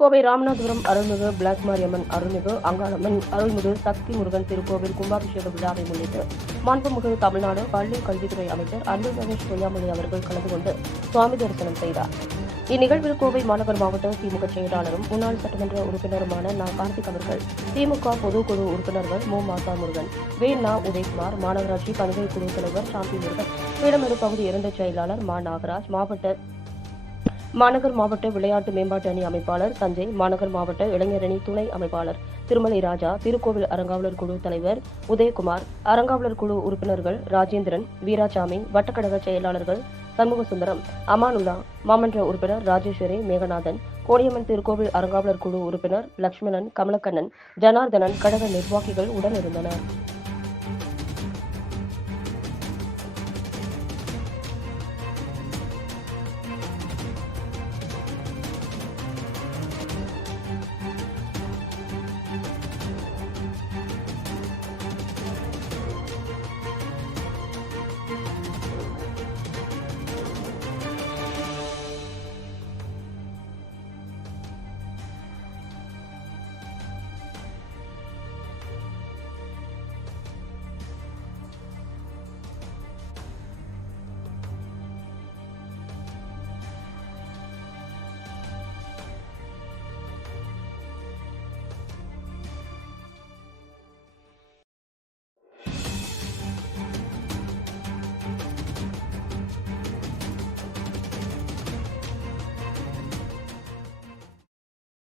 கோவை ராமநாதபுரம் அருள்மிகு பிளாக் மாரியம்மன் அருள்மிகு அங்காளம்மன் அருள்மிகு சக்தி முருகன் திருக்கோவில் கும்பாபிஷேக விழாவை முன்னிட்டு மாண்புமிகு தமிழ்நாடு பள்ளி கல்வித்துறை அமைச்சர் அன்பில் மகேஷ் பொய்யாமொழி அவர்கள் கலந்து கொண்டு சுவாமி தரிசனம் செய்தார். இந்நிகழ்வில் கோவை மாநகர் மாவட்ட திமுக செயலாளரும் முன்னாள் சட்டமன்ற உறுப்பினருமான நா. கார்த்திக் அவர்கள், திமுக பொதுக்குழு உறுப்பினர்கள் மு. மாசா முருகன், வே. நா. உதயகுமார், மாநகராட்சி பணிகள் குழு தலைவர் சாந்தி முருகன், பீடமேடு பகுதி 2 செயலாளர் மா. நாகராஜ், மாநகர் மாவட்ட விளையாட்டு மேம்பாட்டு அணி அமைப்பாளர் சஞ்சய், மாநகர் மாவட்ட இளைஞரணி துணை அமைப்பாளர் திருமலை ராஜா, திருக்கோவில் அறங்காவலர் குழு தலைவர் உதயகுமார், அறங்காவலர் குழு உறுப்பினர்கள் ராஜேந்திரன், வீராசாமி, வட்டக்கழக செயலாளர்கள் சண்முகசுந்தரம், அமானுல்லா, மாமன்ற உறுப்பினர் ராஜேஸ்வரி, மேகநாதன், கோடியம்மன் திருக்கோவில் அறங்காவலர் குழு உறுப்பினர் லட்சுமணன், கமலக்கண்ணன், ஜனார்தனன், கழக நிர்வாகிகள் உடனிருந்தனர்.